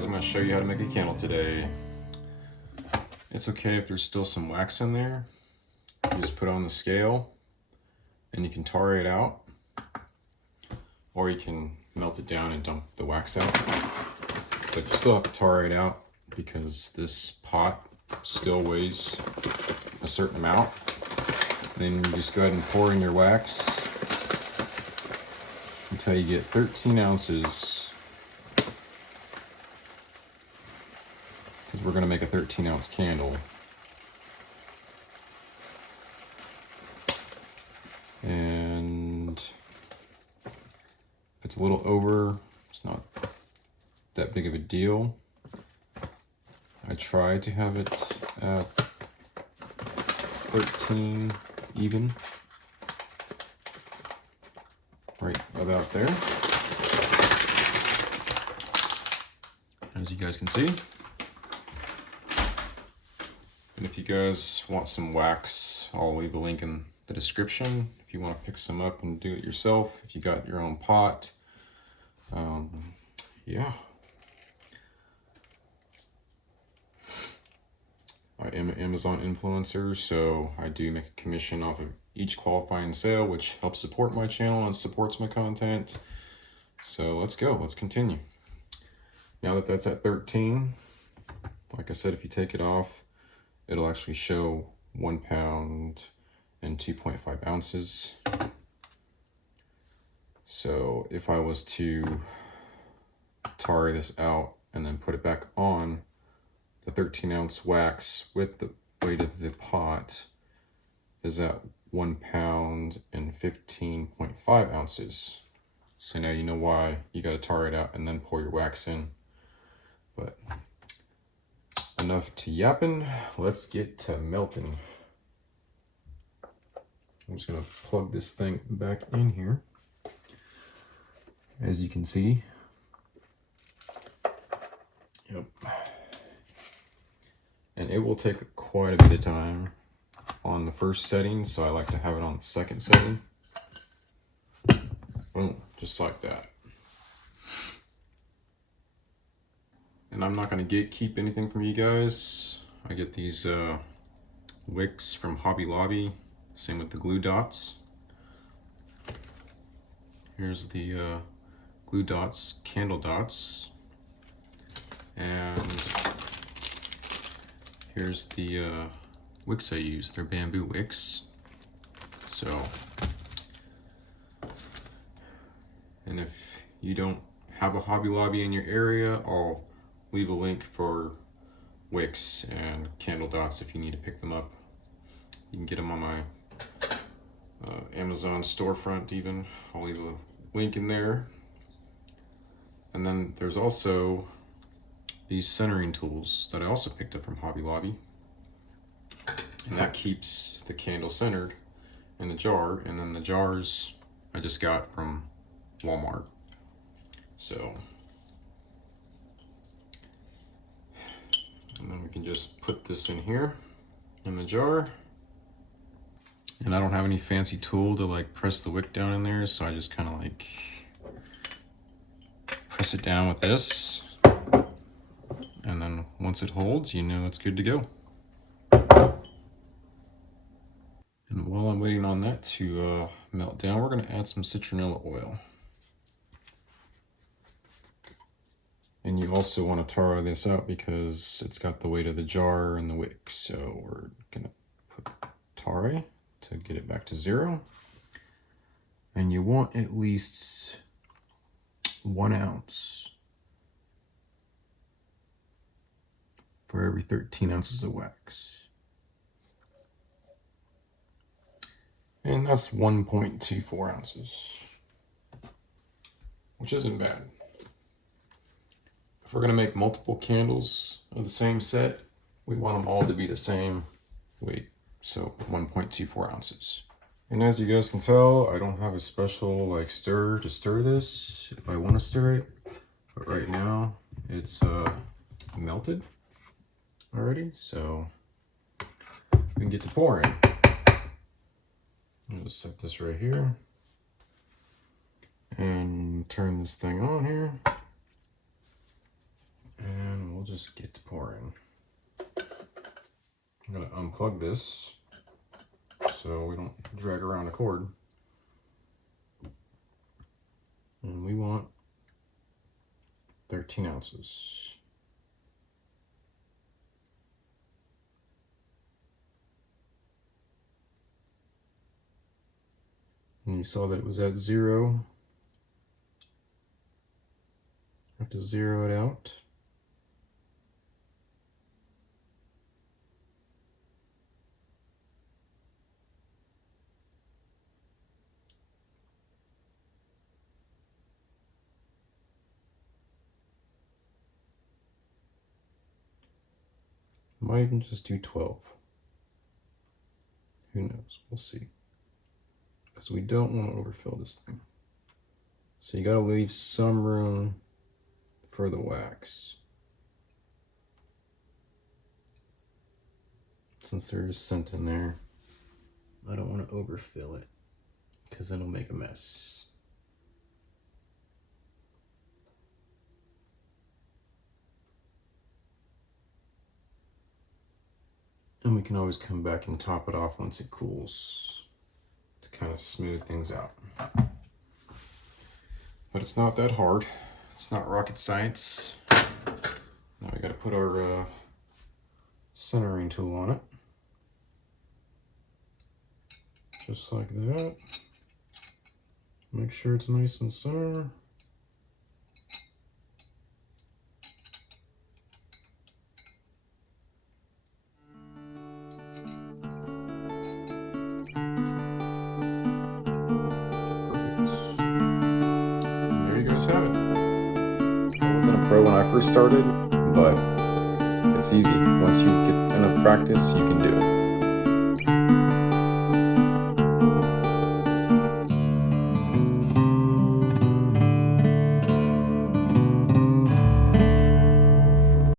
guys, I'm going to show you how to make a candle today. It's okay if there's still some wax in there. You just put it on the scale and you can tar it out, or you can melt it down and dump the wax out. But you still have to tar it out because this pot still weighs a certain amount. Then you just go ahead and pour in your wax until you get 13 ounces. Because we're going to make a 13-ounce candle. And if it's a little over, it's not that big of a deal. I try to have it at 13 even, right about there, as you guys can see. And if you guys want some wax, I'll leave a link in the description if you want to pick some up and do it yourself, if you got your own pot. Yeah. I am an Amazon influencer, so I do make a commission off of each qualifying sale, which helps support my channel and supports my content. So let's go, let's continue. Now that that's at 13, like I said, if you take it off, it'll actually show 1 pound and 2.5 ounces. So if I was to tar this out and then put it back on, the 13-ounce wax with the weight of the pot is at 1 pound and 15.5 ounces. So now you know why you got to tar it out and then pour your wax in. But enough to yapping, let's get to melting. I'm just gonna plug this thing back in here. As you can see, yep. And it will take quite a bit of time on the first setting, so I like to have it on the second setting. Boom, just like that. And I'm not going to keep anything from you guys. I get these wicks from Hobby Lobby. Same with the glue dots. Here's the glue dots, candle dots. And here's the wicks I use. They're bamboo wicks. So, and if you don't have a Hobby Lobby in your area, I'll leave a link for wicks and candle dots if you need to pick them up. You can get them on my Amazon storefront even. I'll leave a link in there. And then there's also these centering tools that I also picked up from Hobby Lobby. And that keeps the candle centered in the jar. And then the jars I just got from Walmart. So, and then we can just put this in here in the jar. And I don't have any fancy tool to like press the wick down in there, so I just kind of like press it down with this. And then once it holds, you know it's good to go. And while I'm waiting on that to melt down, we're going to add some citronella oil. And you also want to tar this out because it's got the weight of the jar and the wick. So we're going to put tar to get it back to 0. And you want at least 1 ounce for every 13 ounces of wax. And that's 1.24 ounces, which isn't bad. If we're gonna make multiple candles of the same set, we want them all to be the same weight, so 1.24 ounces. And as you guys can tell, I don't have a special like stir to stir this if I want to stir it, but right now it's melted already, so we can get to pouring. I'll just set this right here and turn this thing on here. just get to pouring. I'm going to unplug this so we don't drag around the cord. And we want 13 ounces. And you saw that it was at 0. I have to zero it out. Might even just do 12. Who knows? We'll see. Because we don't want to overfill this thing. So you got to leave some room for the wax. Since there is scent in there, I don't want to overfill it because then it'll make a mess. And we can always come back and top it off once it cools to kind of smooth things out. But it's not that hard. It's not rocket science. Now we got to put our centering tool on it. Just like that. Make sure it's nice and center. Have it. I wasn't a pro when I first started, but it's easy. Once you get enough practice, you can do it.